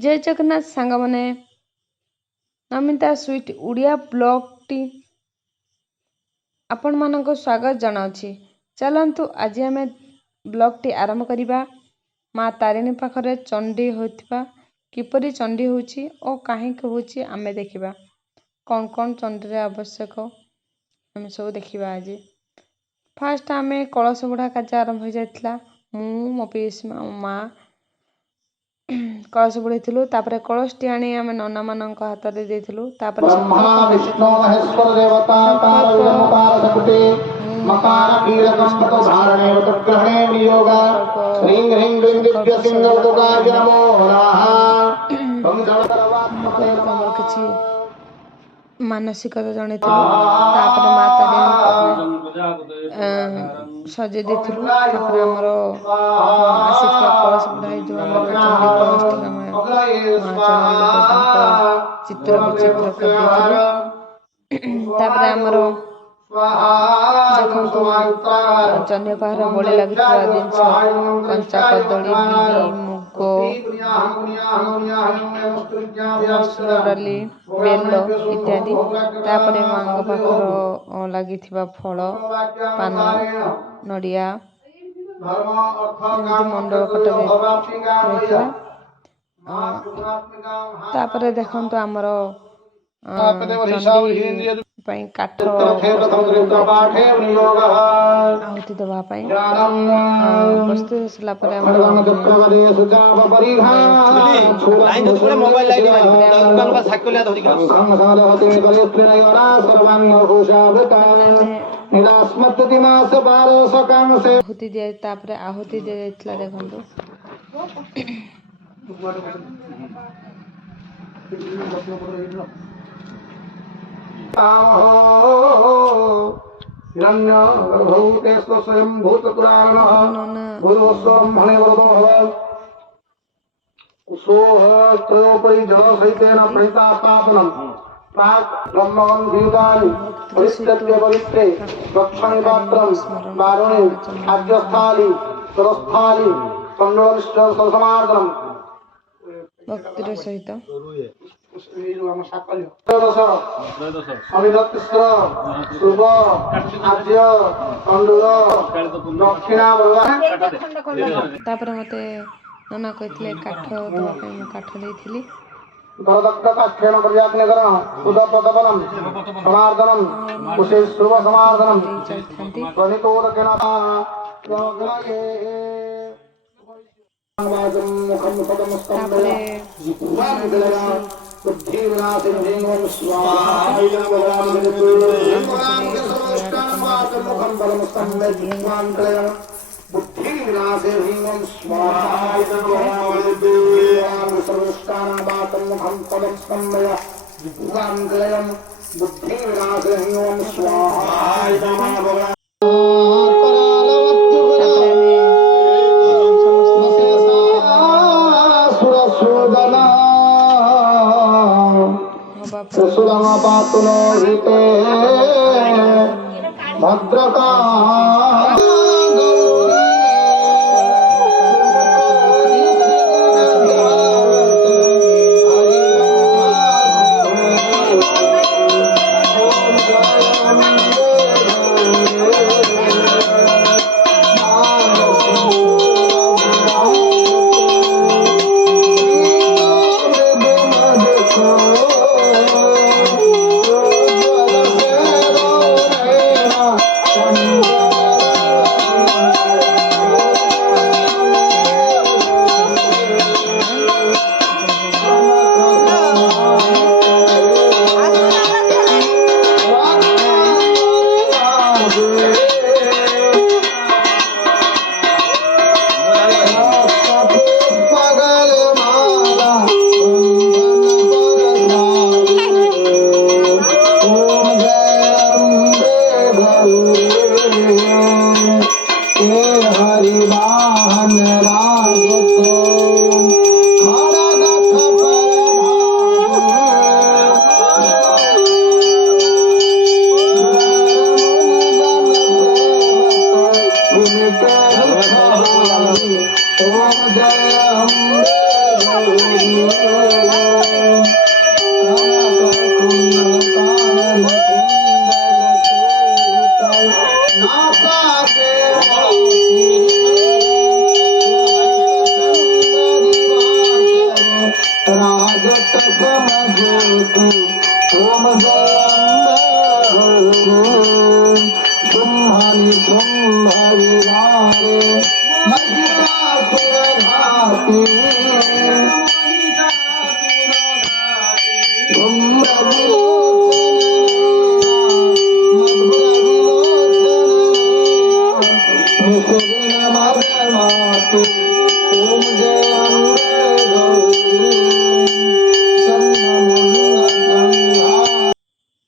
जय जगन्नाथ सांग माने नमिता स्वीट उड़िया ब्लॉग टी आपण मानको स्वागत जनाउछि। चलंतु आज आमे ब्लॉग टी आरंभ करिबा। माँ तारिणी पाखरे चंडी होतिबा किपरि चंडी होछि ओ काहेक होछि आमे देखिबा। कौन कौन चंडी रे आवश्यक आमे सब देखिबा। आज फास्ट आमे कलश बुढ़ा कार्य आरंभ हो जाइतला। मु मो पीस माँ कलश बुड़ेथिलु। तापरे कलश टी आनी आमे नन्ना मानक हाथ रे देथिलु। तापरे ब्रह्मा विष्णु महेश्वर देवता कार सकटे मकार कीलकंपक धारणे वटग्रहणे वियोगा ह्रीं ह्रीं ह्रीं दिव्य सिंह दुर्गाय नमो नमः। हम हमर किछि मानसिकता जणेथिलु। तापरे माता तारिणी सजे देथिलु। तापरे हमर आसीथिबा कलश बुढ़ाई जो हमर चंडी कलश टी हम चित्र विचित्र कर देथिलु। तापरे हमर देखंतु जन्य पाहर बळी लागितबा जिंस कंचा कदली बिरी मुग मसूर डाली बेल इत्यादि। तापरे मांग पाखर लागितबा फल पान नडिया मंडल कट रहथिला। तापरे देखंतु हमर चंडी पई काठ आहुति दबा पई प्रस्तुत सला परे आहुति दिए। तापरे आहुति दे देथिला। देखंतु हिरण्य गर्भूतेश्व स्वयं भूतपुराणः गुरुस्वम्भणे वरदो सोह त्रयोपरि जलसहितेन प्रणीतातापनम् प्राक् ब्रह्मवन्धीयुतानि परित्यज्य पवित्रे रक्षणि पात्रम् वारुणि खाद्यस्थाली सरस्थाली कण्डलनिष्ठ सरसमार्दनम् भक्तिर सहित तापर मते नना कहथिले काठ दवा पे मु काठ देथिली। वरदत्त काष्ठेन पर्याग्निकरण उदपतबलम समार्दनम कुशे सर्व समार्दनम प्रणितोदकेन मुखम पदमस्तंभे बुद्धिविनाशिं ह्रीं स्वाहा मुखम पदमस्तंभे बुद्धिविनाशे ह्रीं स्वाहा सर्वष्टानां मुखम पदमस्तंभे बुद्धिविनाशे ह्रीं स्वाहा। सुरमापातुनो हिते भद्रका Om विवारे महिषासुर घाती